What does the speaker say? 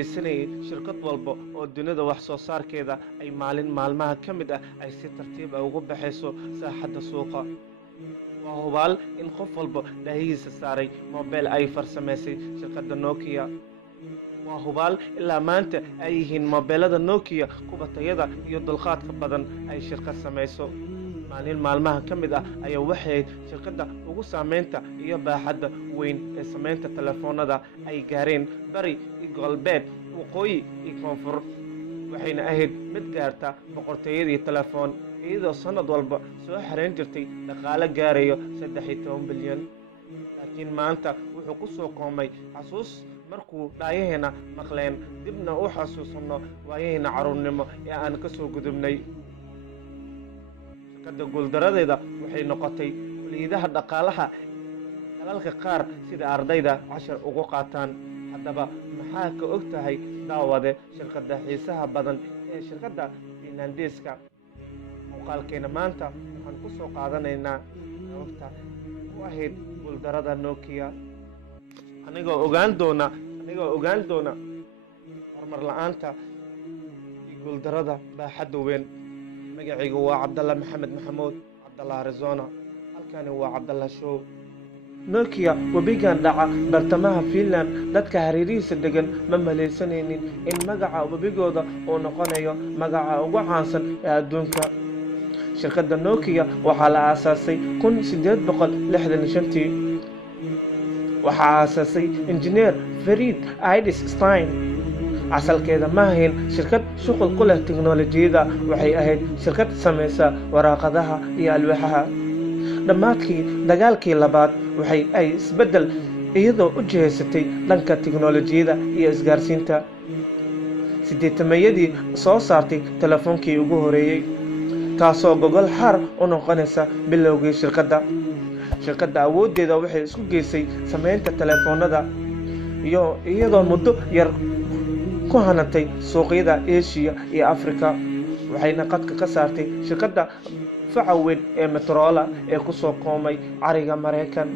malaysanayay shirkad walba oo dunida wax soo saarkeeda ay maalin maalmaha ka mid ah ay si tartiib ah ugu baxayso saaxadda suuqa. waa hubaal in qof walba dhaahihiisa saaray mobile ay farsamaysay shirkadda Nokia. waa hubaal ilaa maanta ay yihiin mobilada Nokia kuwa tayada iyo dulqaadka badan ay shirkad samayso. maalin maalmaha ka mid ah ayaa waxay shirkadda ugu saameynta iyo baaxadda weyn ee samaynta telefoonada ay gaareen bari iyo galbeed, waqooyi iyo koonfur. waxayna ahayd mid gaarta boqortooyadii telefoon, iyadoo sanad walba soo xarayn jirtay dhaqaale gaarayo 13 bilyan. laakiin maanta wuxuu ku soo koomay xasuus markuu dhaayaheena maqleen, dibna u xasuusanno waayaheena caruurnimo ee aan ka soo gudubnay. shirkadda guuldaradeeda waxay noqotay waliidaha dhaqaalaha dalalka qaar sida ardayda cashar ugu qaataan. haddaba maxaa ka og tahay daawade shirkadda xiisaha badan ee shirkadda Finlandeeska? muuqaalkeena maanta waxaan ku soo qaadanaynaa sababta u ahayd guuldarada Nokia, anigoo ogaan doona horumar la'aanta iyo guuldarada baaxadda weyn. magacaygu waa Cabdalla Maxamed Maxamuud Cabdalla Arizona, halkani waa Cabdalla Show. Nokia webigan dhaca bartamaha Finland, dadka hareerihiisa degan ma malaysanaynin in magaca webigooda uu noqonayo magaca ugu caansan ee adduunka. shirkadda Nokia waxaa la aasaasay 1865. waxaa aasaasay injineer Farid Edelstein. asalkeeda ma ahayn shirkad shuqul ku leh tiknoolajiyada, waxay ahayd shirkad samaysa waraaqadaha iyo alwaaxaha. dhammaadkii dagaalkii labaad waxay ay isbeddel iyadoo u jihaysatay dhanka tiknoolajiyada iyo isgaarsiinta. 80-yadii soo saartay telefoonkii ugu horeeyay, taasoo gogol xaar u noqonaysa bilowgii shirkadda. shirkadda awooddeeda waxay isku geysay samaynta telefoonada iyadoo muddo yar ku hanatay suuqyada Aasiya iyo Afrika. waxayna qadka ka saartay shirkadda faca weyn ee Motorola ee ku soo koomay cariga Mareykan.